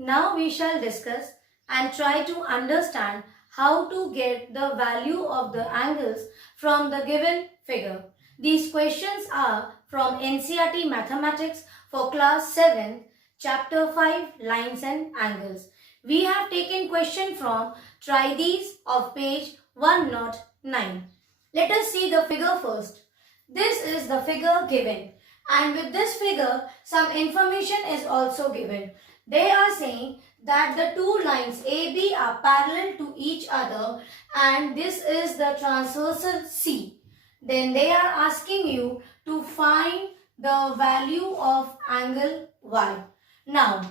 Now we shall discuss and try to understand how to get the value of the angles from the given figure. These questions are from NCERT Mathematics for class 7, chapter 5, Lines and Angles. We have taken question from Try These of page 109. Let us see the figure first. This is the figure given, and with this figure some information is also given. They are saying that the two lines AB are parallel to each other and this is the transversal C. Then they are asking you to find the value of angle Y. Now,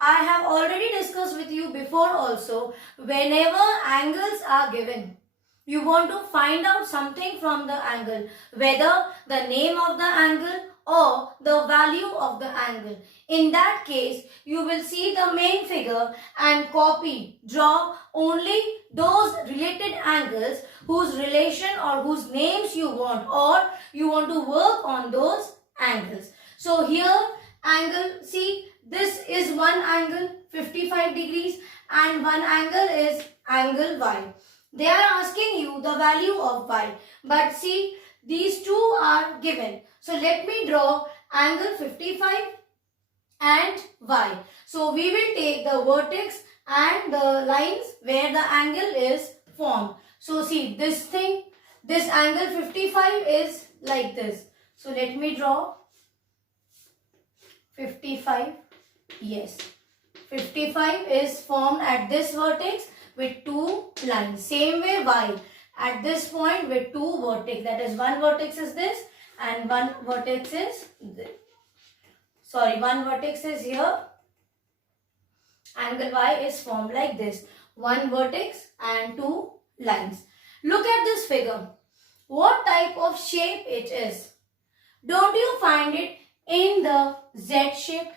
I have already discussed with you before also, whenever angles are given, you want to find out something from the angle, whether the name of the angle or the value of the angle. In that case, you will see the main figure and draw only those related angles whose relation or whose names you want, or you want to work on those angles. So here angle, see, this is one angle 55 degrees and one angle is angle Y. They are asking you the value of Y, but see, these two are given. So let me draw angle 55 and Y. So we will take the vertex and the lines where the angle is formed. So see, this thing, this angle 55 is like this. So let me draw 55. Yes, 55 is formed at this vertex with two lines. Same way Y at this point with two vertex. That is, one vertex is this and one vertex is this. Sorry, one vertex is here. Angle Y is formed like this. One vertex and two lines. Look at this figure. What type of shape it is? Don't you find it in the Z shape?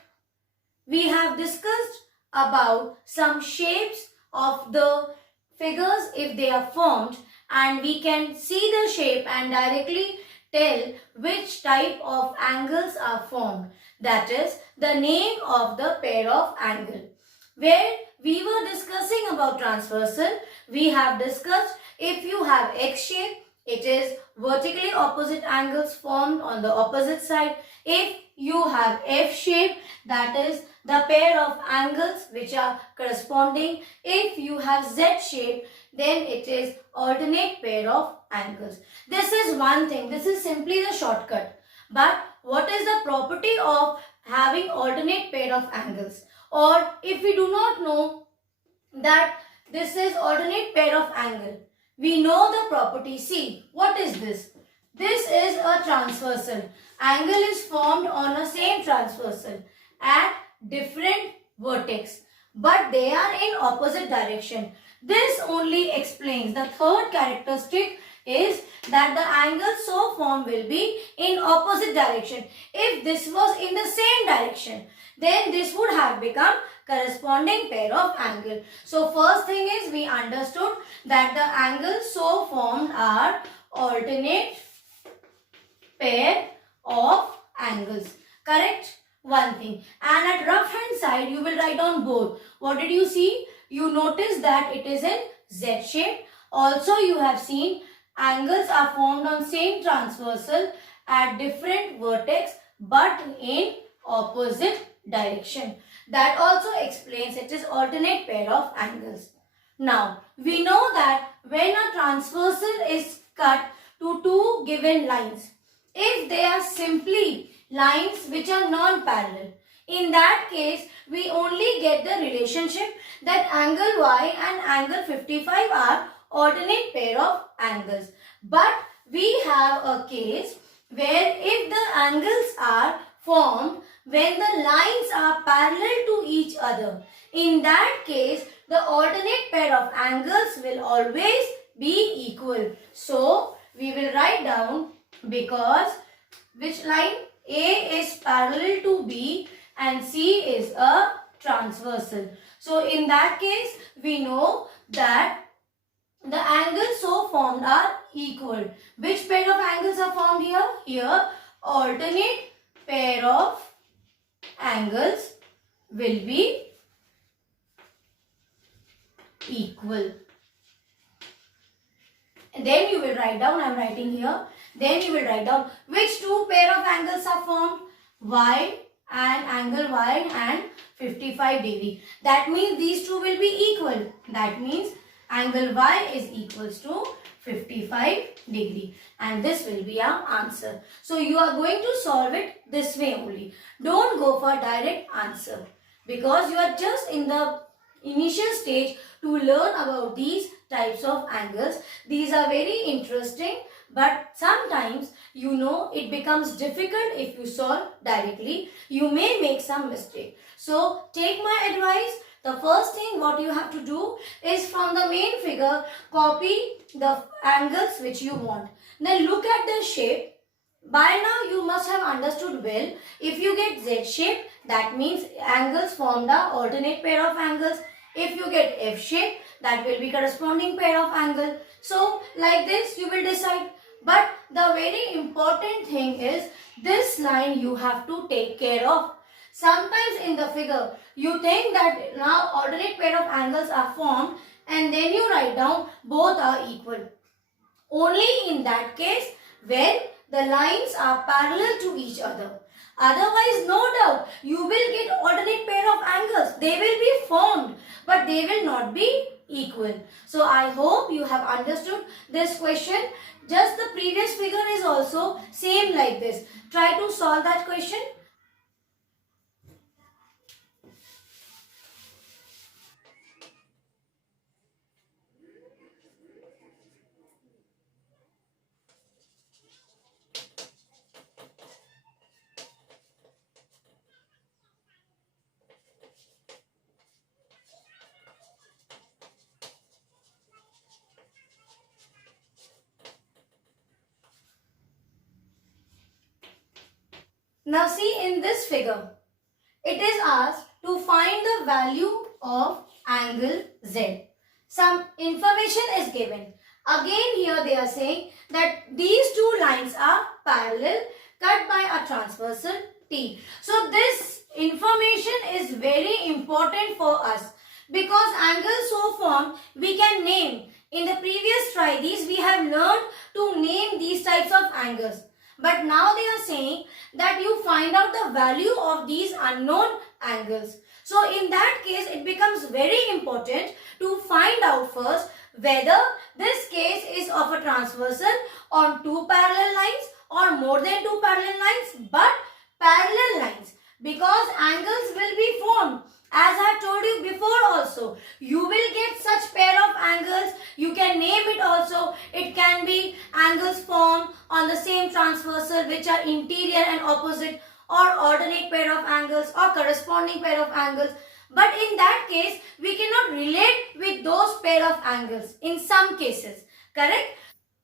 We have discussed about some shapes of the figures if they are formed, and we can see the shape and directly tell which type of angles are formed. That is the name of the pair of angle. Where we were discussing about transversal, we have discussed if you have X shape, it is vertically opposite angles formed on the opposite side. If you have F shape, that is the pair of angles which are corresponding. If you have Z shape, then it is alternate pair of angles. This is one thing. This is simply the shortcut. But what is the property of having alternate pair of angles? Or if we do not know that this is alternate pair of angle, we know the property. See, what is this? This is a transversal. Angle is formed on a same transversal at different vertex, but they are in opposite direction. This only explains the third characteristic is that the angle so formed will be in opposite direction. If this was in the same direction, then this would have become corresponding pair of angle. So first thing is we understood that the angles so formed are alternate pair of angles. Correct? One thing. And at rough hand side you will write down both. What did you see? You notice that it is in Z shape. Also you have seen angles are formed on same transversal at different vertex but in opposite direction. That also explains it is alternate pair of angles. Now we know that when a transversal is cut to two given lines, if they are simply lines which are non-parallel, in that case we only get the relationship that angle Y and angle 55 are alternate pair of angles. But we have a case where if the angles are formed when the lines are parallel to each other, in that case the alternate pair of angles will always be equal. So we will write down, because which line? A is parallel to B and C is a transversal. So in that case we know that the angles so formed are equal. Which pair of angles are formed here? Here alternate pair of angles will be equal. And then you will write down, I am writing here, then you will write down which two pair of angles are formed, y and angle y and 55 degree. That means these two will be equal. That means angle y is equals to 55 degree, and this will be our answer. So you are going to solve it this way only. Don't go for direct answer, because you are just in the initial stage to learn about these types of angles. These are very interesting, but sometimes it becomes difficult if you solve directly. You may make some mistake. So take my advice. The first thing what you have to do is, from the main figure, copy the angles which you want. Then look at the shape. By now you must have understood well. If you get Z shape, that means angles form the alternate pair of angles. If you get F shape, that will be corresponding pair of angle. So like this you will decide. But the very important thing is, this line you have to take care of. Sometimes in the figure you think that now alternate pair of angles are formed, and then you write down both are equal. Only in that case when the lines are parallel to each other. Otherwise, no doubt, you will get alternate pair of angles. They will be formed, but they will not be equal. So I hope you have understood this question. Just the previous figure is also same like this. Try to solve that question. Now see, in this figure, it is asked to find the value of angle Z. Some information is given. Again here they are saying that these two lines are parallel, cut by a transversal T. So this information is very important for us, because angles so formed we can name. In the previous try these we have learned to name these types of angles. But now they are saying that you find out the value of these unknown angles. So in that case it becomes very important to find out first whether this case is of a transversal on two parallel lines or more than two parallel lines, but parallel lines, because angles will be formed. As I told you before also, you will get such pair of angles. You can name it also. It can be angles formed on the same transversal which are interior and opposite, or alternate pair of angles, or corresponding pair of angles. But in that case, we cannot relate with those pair of angles in some cases. Correct?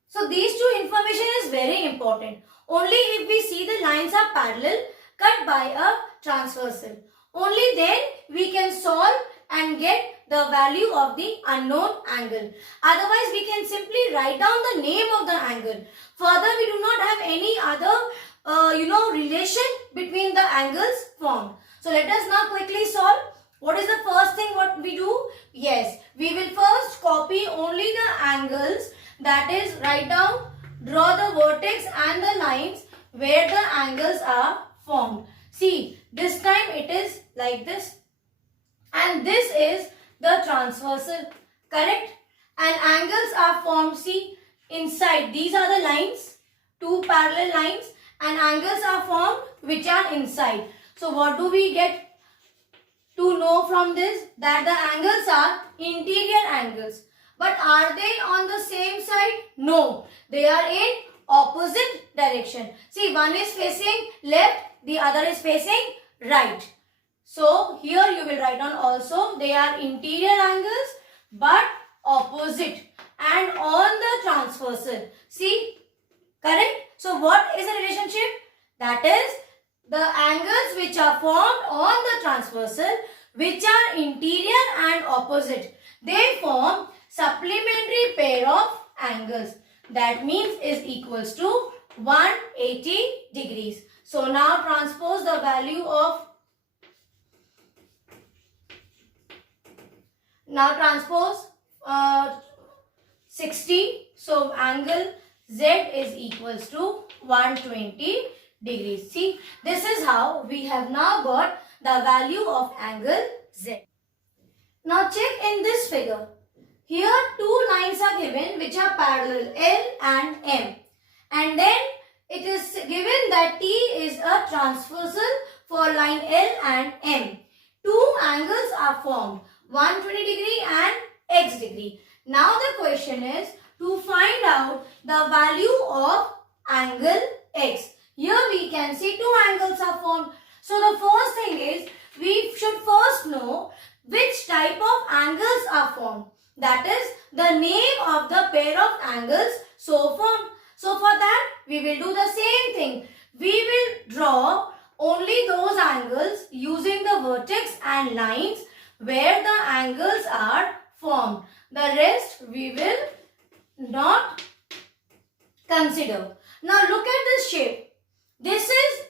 So these two information is very important. Only if we see the lines are parallel, cut by a transversal, only then we can solve and get the value of the unknown angle. Otherwise, we can simply write down the name of the angle. Further, we do not have any other relation between the angles formed. So let us now quickly solve. What is the first thing what we do? Yes, we will first copy only the angles. That is, write down, draw the vertex and the lines where the angles are formed. See, this time it is like this, and this is the transversal, correct? And angles are formed, see, inside. These are the lines, two parallel lines, and angles are formed which are inside. So what do we get to know from this? That the angles are interior angles. But are they on the same side? No, they are in opposite direction. See, one is facing left, the other is facing right. So here you will write down also, they are interior angles but opposite and on the transversal. See, correct? So what is the relationship? That is the angles which are formed on the transversal, which are interior and opposite. They form supplementary pair of angles. That means is equals to 180 degrees. So now transpose the value of, 60. So angle Z is equals to 120 degrees. See, this is how we have now got the value of angle Z. Now check in this figure. Here two lines are given which are parallel, L and M. And then it is given that T is a transversal for line L and M. Two angles are formed, 120 degree and X degree. Now the question is to find out the value of angle X. Here we can see two angles are formed. So the first thing is we should first know which type of angles are formed. That is the name of the pair of angles so formed. So for that we will do the same thing. We will draw only those angles using the vertex and lines where the angles are formed. The rest we will not consider. Now look at this shape. This is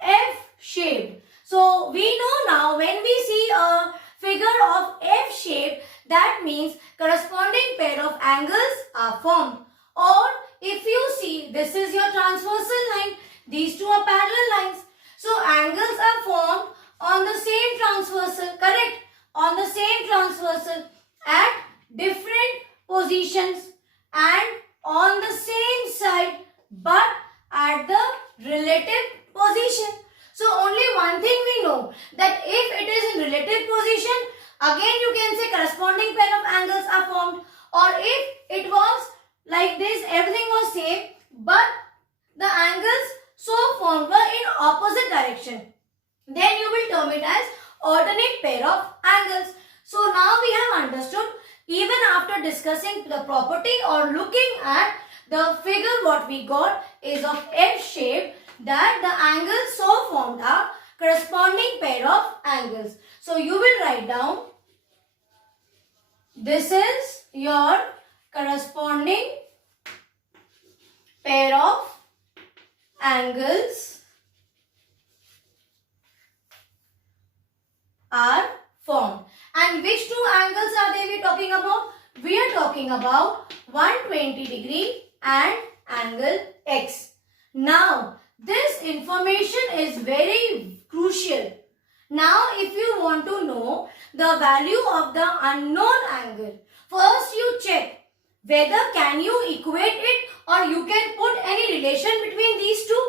F shaped. So we know now when we see a figure of F shape, that means corresponding pair of angles are formed. Or if you see this is your transversal line, these two are parallel lines. So angles are formed on the same transversal, correct? On the same transversal at different positions and on the same side but at the relative position. So only one thing we know, that if it is in relative position, again you can say corresponding pair of angles are formed. Or if it was like this, everything was same but the angles so formed were in opposite direction, then you will term it as alternate pair of angles. So now we have understood, even after discussing the property or looking at the figure, what we got is of F shape, that the angles so formed are corresponding pair of angles. So you will write down, this is your corresponding pair of angles are formed. And which two angles are they we talking about? We are talking about 120 degree and angle X. Now this information is very crucial. Now if you want to know the value of the unknown angle, first you check whether can you equate it or you can put any relation between these two.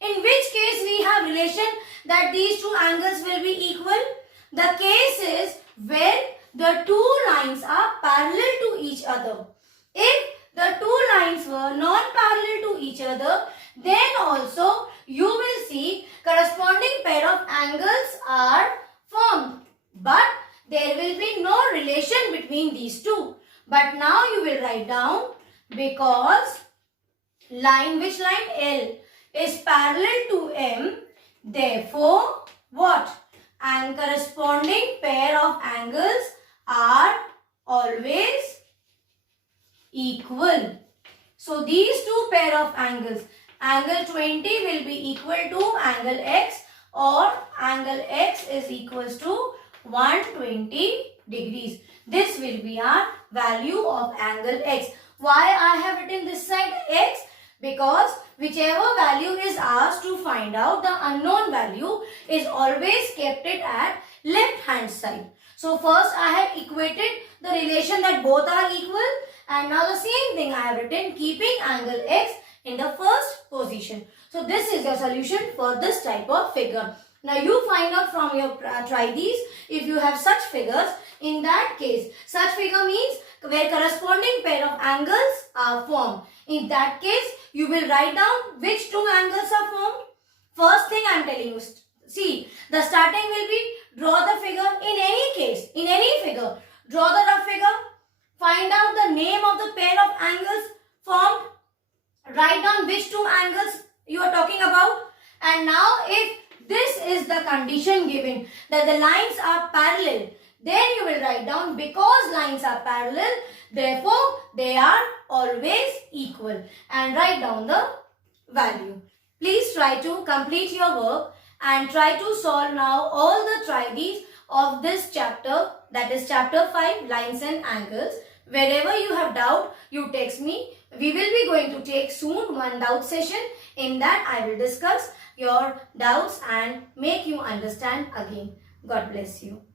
In which case we have relation that these two angles will be equal. The case is when the two lines are parallel to each other. If the two lines were non-parallel to each other, then also you will see corresponding pair of angles are formed. But there will be no relation between these two. But now you will write down, because line, which line? L is parallel to M, therefore what? And corresponding pair of angles are always equal. So these two pair of angles, angle 20 will be equal to angle X, or angle X is equals to 120 degrees. This will be our value of angle X. Why I have written this side X? Because whichever value is asked to find out the unknown value is always kept it at left hand side. So first I have equated the relation that both are equal, and now the same thing I have written keeping angle X in the first position. So this is your solution for this type of figure. Now you find out from your try these if you have such figures. In that case, such figure means where corresponding pair of angles are formed. In that case, you will write down which two angles are formed. First thing I am telling you, see, the starting will be draw the figure. In any case, in any figure, draw the rough figure. Find out the name of the pair of angles formed. Write down which two angles you are talking about. And now if this is the condition given that the lines are parallel, then you will write down, because lines are parallel, therefore they are always equal, and write down the value. Please try to complete your work and try to solve now all the try these of this chapter, that is chapter 5, lines and angles. Wherever you have doubt, you text me. We will be going to take soon one doubt session. In that I will discuss your doubts and make you understand again. God bless you.